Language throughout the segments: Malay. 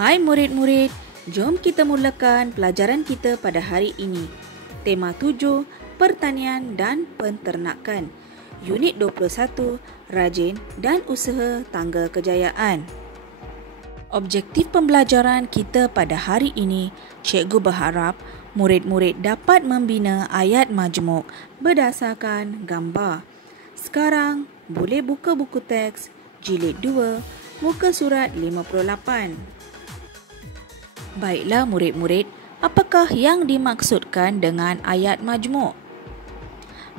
Hai murid-murid, jom kita mulakan pelajaran kita pada hari ini. Tema 7, Pertanian dan Penternakan. Unit 21, Rajin dan Usaha Tangga Kejayaan. Objektif pembelajaran kita pada hari ini, cikgu berharap murid-murid dapat membina ayat majmuk berdasarkan gambar. Sekarang, boleh buka buku teks jilid 2, muka surat 58. Baiklah murid-murid, apakah yang dimaksudkan dengan ayat majmuk?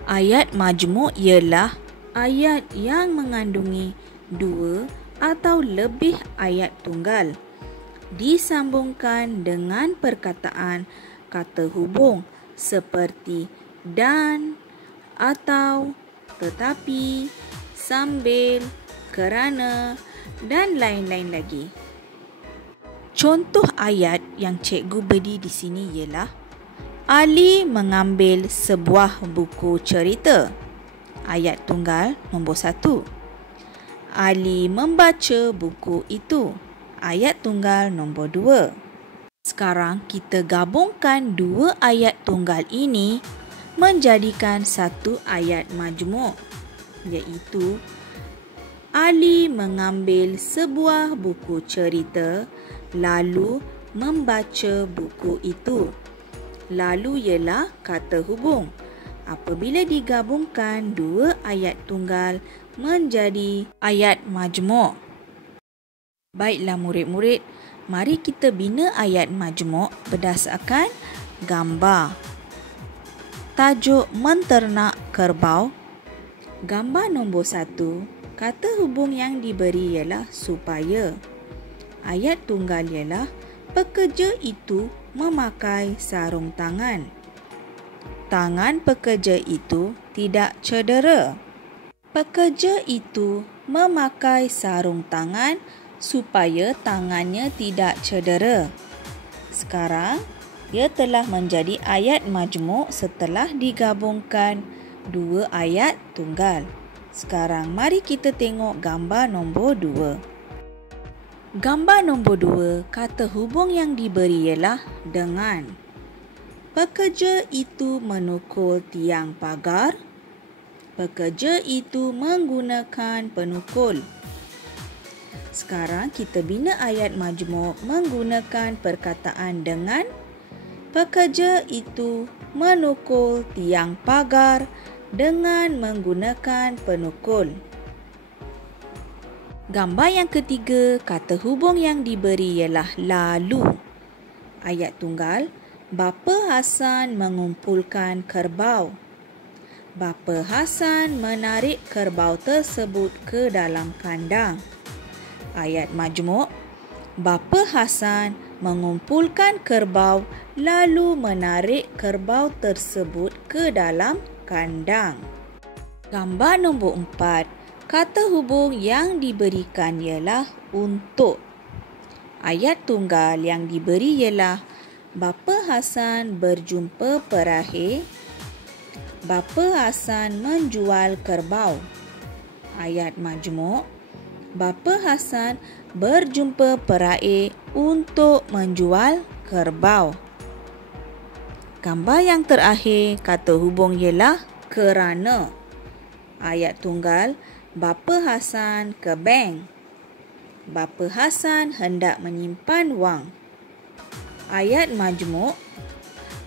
Ayat majmuk ialah ayat yang mengandungi dua atau lebih ayat tunggal disambungkan dengan perkataan kata hubung seperti dan, atau, tetapi, sambil, kerana dan lain-lain lagi. Contoh ayat yang cikgu beri di sini ialah Ali mengambil sebuah buku cerita. Ayat tunggal nombor 1. Ali membaca buku itu. Ayat tunggal nombor 2. Sekarang kita gabungkan dua ayat tunggal ini menjadikan satu ayat majmuk, iaitu Ali mengambil sebuah buku cerita lalu membaca buku itu. Lalu ialah kata hubung. Apabila digabungkan dua ayat tunggal menjadi ayat majmuk. Baiklah murid-murid, mari kita bina ayat majmuk berdasarkan gambar. Tajuk menternak kerbau. Gambar nombor 1, kata hubung yang diberi ialah supaya. Ayat tunggal ialah pekerja itu memakai sarung tangan. Tangan pekerja itu tidak cedera. Pekerja itu memakai sarung tangan supaya tangannya tidak cedera. Sekarang, ia telah menjadi ayat majmuk setelah digabungkan dua ayat tunggal. Sekarang, mari kita tengok gambar nombor 2. Gambar nombor 2, kata hubung yang diberi ialah dengan. Pekerja itu menukul tiang pagar. Pekerja itu menggunakan penukul. Sekarang kita bina ayat majmuk menggunakan perkataan dengan. Pekerja itu menukul tiang pagar dengan menggunakan penukul. Gambar yang ketiga, kata hubung yang diberi ialah lalu. Ayat tunggal, Bapa Hasan mengumpulkan kerbau. Bapa Hasan menarik kerbau tersebut ke dalam kandang. Ayat majmuk, Bapa Hasan mengumpulkan kerbau lalu menarik kerbau tersebut ke dalam kandang. Gambar nombor 4. Kata hubung yang diberikan ialah untuk. Ayat tunggal yang diberi ialah Bapa Hasan berjumpa peraih. Bapa Hasan menjual kerbau. Ayat majmuk, Bapa Hasan berjumpa peraih untuk menjual kerbau. Gambar yang terakhir, kata hubung ialah kerana. Ayat tunggal, Bapa Hasan ke bank. Bapa Hasan hendak menyimpan wang. Ayat majmuk,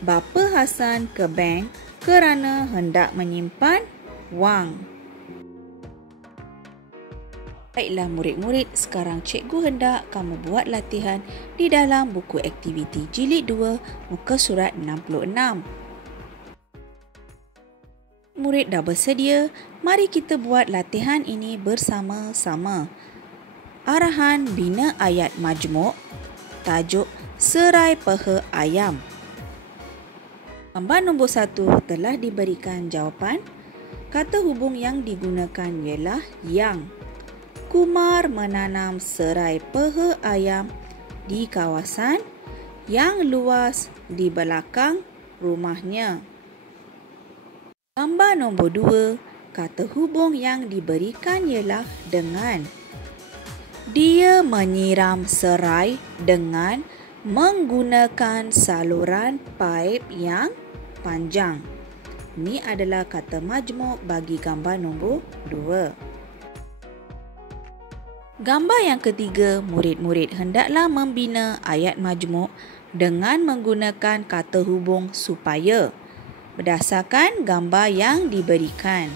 Bapa Hasan ke bank kerana hendak menyimpan wang. Baiklah murid-murid, sekarang cikgu hendak kamu buat latihan di dalam buku aktiviti jilid 2, muka surat 66. Murid dah bersedia? Mari kita buat latihan ini bersama-sama. Arahan bina ayat majmuk. Tajuk serai peha ayam. Gambar nombor 1 telah diberikan jawapan. Kata hubung yang digunakan ialah yang. Kumar menanam serai peha ayam di kawasan yang luas di belakang rumahnya. Gambar nombor 2, kata hubung yang diberikan ialah dengan. Dia menyiram serai dengan menggunakan saluran paip yang panjang. Ini adalah kata majmuk bagi gambar nombor 2. Gambar yang ketiga, murid-murid hendaklah membina ayat majmuk dengan menggunakan kata hubung supaya berdasarkan gambar yang diberikan.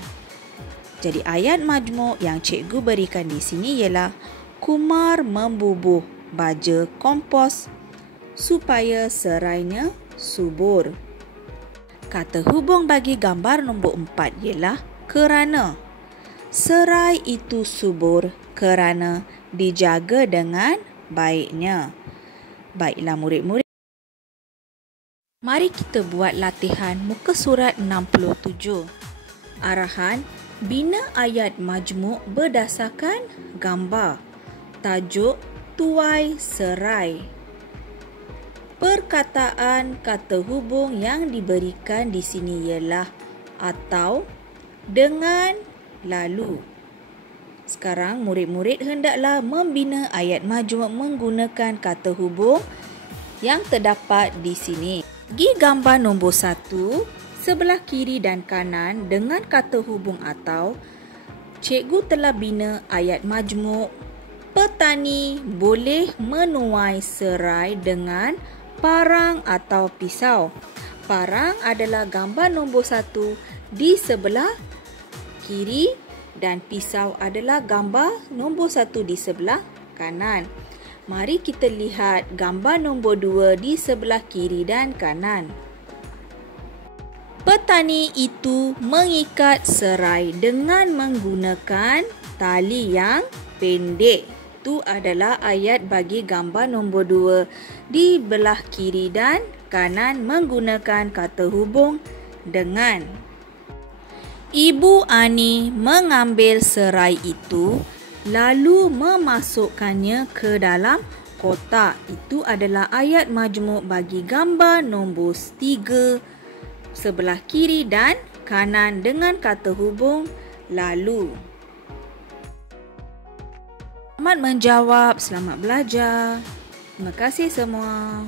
Jadi ayat majmuk yang cikgu berikan di sini ialah Kumar membubuh baja kompos supaya serainya subur. Kata hubung bagi gambar nombor 4 ialah kerana. Serai itu subur kerana dijaga dengan baiknya. Baiklah murid-murid. Mari kita buat latihan muka surat 67. Arahan, bina ayat majmuk berdasarkan gambar. Tajuk, tuai serai. Perkataan kata hubung yang diberikan di sini ialah atau, dengan, lalu. Sekarang murid-murid hendaklah membina ayat majmuk menggunakan kata hubung yang terdapat di sini. Bagi gambar nombor 1, sebelah kiri dan kanan dengan kata hubung atau, cikgu telah bina ayat majmuk. Petani boleh menuai serai dengan parang atau pisau. Parang adalah gambar nombor 1 di sebelah kiri dan pisau adalah gambar nombor 1 di sebelah kanan. Mari kita lihat gambar nombor 2 di sebelah kiri dan kanan. Petani itu mengikat serai dengan menggunakan tali yang pendek. Itu adalah ayat bagi gambar nombor 2 di belah kiri dan kanan menggunakan kata hubung dengan. Ibu Ani mengambil serai itu lalu memasukkannya ke dalam kotak. Itu adalah ayat majmuk bagi gambar nombor 3 sebelah kiri dan kanan dengan kata hubung lalu. Selamat menjawab, selamat belajar. Terima kasih semua.